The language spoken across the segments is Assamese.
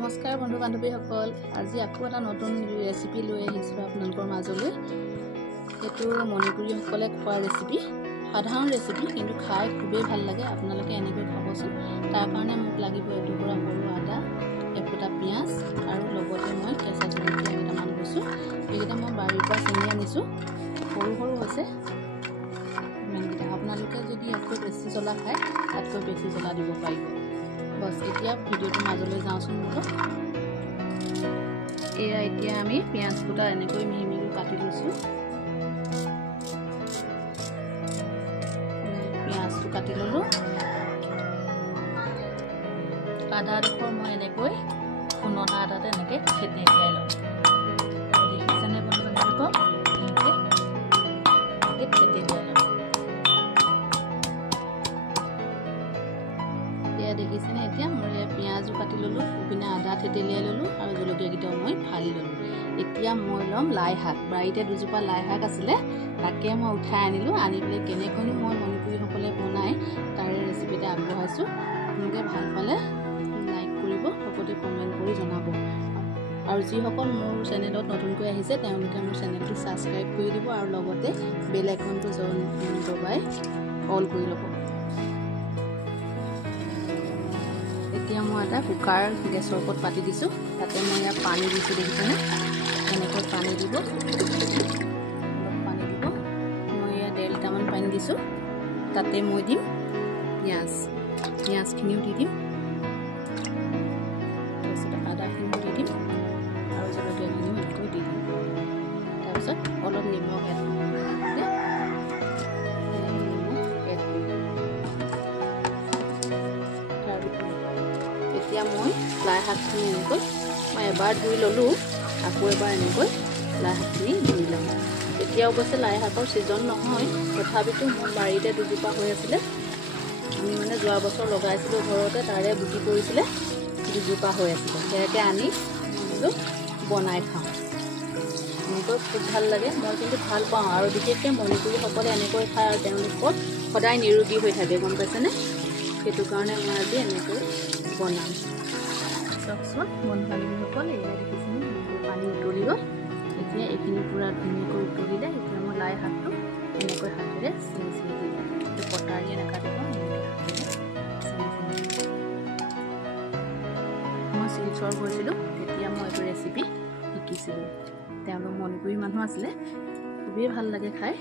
নমস্কাৰ বন্ধু বান্ধৱীসকল, আজি আকৌ এটা নতুন ৰেচিপি লৈ আহিছোঁ আপোনালোকৰ মাজলৈ। এইটো মণিপুৰীসকলে খোৱা ৰেচিপি, সাধাৰণ ৰেচিপি, কিন্তু খাই খুবেই ভাল লাগে। আপোনালোকে এনেকৈ খাবচোন। তাৰ কাৰণে মোক লাগিব এটুকুৰা সৰু আদা, এফুটা পিঁয়াজ আৰু লগতে মই কেঁচা জলকীয়া কেইটামান লৈছোঁ। এইকেইটা মই বাৰীৰ পৰা ছিঙি আনিছোঁ, সৰু সৰু হৈছে ইমানকেইটা। আপোনালোকে যদি ইয়াতকৈ বেছি জ্বলা খায় তাতকৈ বেছি জ্বলা দিব পাৰিব। বস এতিয়া ভিডিঅ'টোৰ মাজলৈ যাওঁচোন বোলো। এয়া এতিয়া আমি পিঁয়াজ কুটা এনেকৈ মিহি মিহিকৈ কাটি লৈছোঁ। পিঁয়াজটো কাটি ল'লোঁ। আদাডোখৰ মই এনেকৈ খুন্দনা আদাতে এনেকৈ থেতি দিয়াই ল'ম। দেখিছেনে বন্ধু বান্ধৱীসকল? এনেকৈ থেতি দিয়াই ল'ম। দেখিছেনে? এতিয়া মই পিঁয়াজো কাটি ল'লোঁ, ইপিনে আদা থেতেলিয়াই ল'লোঁ আৰু জলকীয়াকেইটাও মই ফালি ল'লোঁ। এতিয়া মই ল'ম লাই শাক। বাৰীতে দুজোপা লাই শাক আছিলে, তাকে মই উঠাই আনিলোঁ। আনি পেলাই কেনেকৈনো মই মণিপুৰীসকলে বনাই তাৰে ৰেচিপি এটা আগবঢ়াইছোঁ। আপোনালোকে ভাল পালে লাইক কৰিব, লগতে কমেণ্ট কৰি জনাব। আৰু যিসকল মোৰ চেনেলত নতুনকৈ আহিছে তেওঁলোকে মোৰ চেনেলটো ছাবস্ক্ৰাইব কৰি দিব আৰু লগতে বেল আইকনটো দবাই অল কৰি ল'ব। এতিয়া মই এটা কুকাৰ গেছৰ ওপৰত পাতি দিছোঁ, তাতে মই ইয়াত পানী দিছোঁ। দেখিছেনে? এনেকৈ পানী দিব, অলপ পানী দিব। মই ইয়াত 1.5 লিটাৰমান পানী দিছোঁ। তাতে মই দিম পিঁয়াজখিনিও দি দিম, তাৰপিছত আদাখিনিও দি দিম আৰু জলকীয়াখিনিও এনেকৈ দি দিম। তাৰপিছত অলপ নিমখ এড কৰিম। এতিয়া মই লাই শাকখিনি এনেকৈ মই এবাৰ ধুই ল'লোঁ, আকৌ এবাৰ এনেকৈ লাই শাকখিনি ধুই ল'ম। এতিয়া অৱশ্যে লাই শাকৰ ছিজন নহয়, তথাপিতো মোৰ বাৰীতে দুজোপা হৈ আছিলে। আমি মানে যোৱা বছৰ লগাইছিলোঁ ঘৰতে, তাৰে গুটি পৰিছিলে, দুজোপা হৈ আছিলে। সেয়াকে আনি বনাই খাওঁ। এনেকৈ খুব ভাল লাগে। মই কিন্তু ভাল পাওঁ আৰু বিশেষকৈ মণিপুৰীসকলে এনেকৈ খায় আৰু তেওঁলোকৰ সদায় নিৰোগী হৈ থাকে, গম পাইছেনে? সেইটো কাৰণে মই আজি এনেকৈ বনাম। চাওকচোন বন্ধু বান্ধৱীসকল, এয়া দেখিছেনে? পানী উতলি গ'ল। এতিয়া এইখিনি পূৰা ধুনীয়াকৈ উতলিলে এতিয়া মই লাই শাকটো এনেকৈ হাতেৰে ছিঙি ছিঙি দিম। এইটো কটাৰীয়ে নাকাটিব, এনেকৈ হাতেৰে ছিঙি ছিঙি দিম। মই শিলচৰ গৈছিলোঁ, তেতিয়া মই এইটো ৰেচিপি শিকিছিলোঁ। তেওঁলোক মণিপুৰী মানুহ আছিলে, খুবেই ভাল লাগে খাই।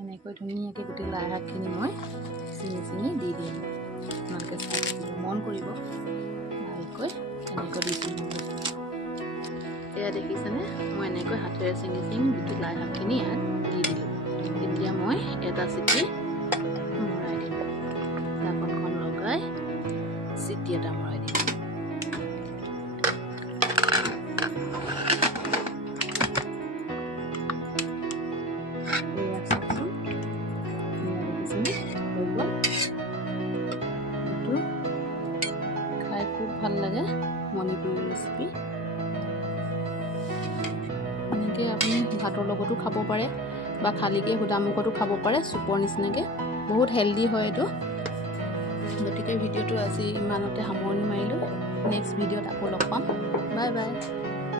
এনেকৈ ধুনীয়াকৈ গোটেই লাই শাকখিনি মই ছিঙি ছিঙি দি দিম। আপোনালোকে চাই মন কৰিব ভালকৈ এনেকৈ দি দিম। এয়া দেখিছেনে? মই এনেকৈ হাতেৰে ছিঙি ছিঙি গোটেই লাই শাকখিনি ইয়াত দি দিলোঁ। এতিয়া মই এটা চিটি মৰাই দিম। ঢাকনখন লগাই চিটি এটা মৰাই দিম। খাই খুব ভাল লাগে মণিপুৰী ৰেচিপি। এনেকৈ আপুনি ভাতৰ লগতো খাব পাৰে বা খালীকৈ সুদামুখতো খাব পাৰে, চুপৰ নিচিনাকৈ। বহুত হেল্ডি হয় এইটো। গতিকে ভিডিঅ'টো আজি ইমানতে সামৰণি মাৰিলোঁ। নেক্সট ভিডিঅ'ত আকৌ লগ পাম। Bye bye.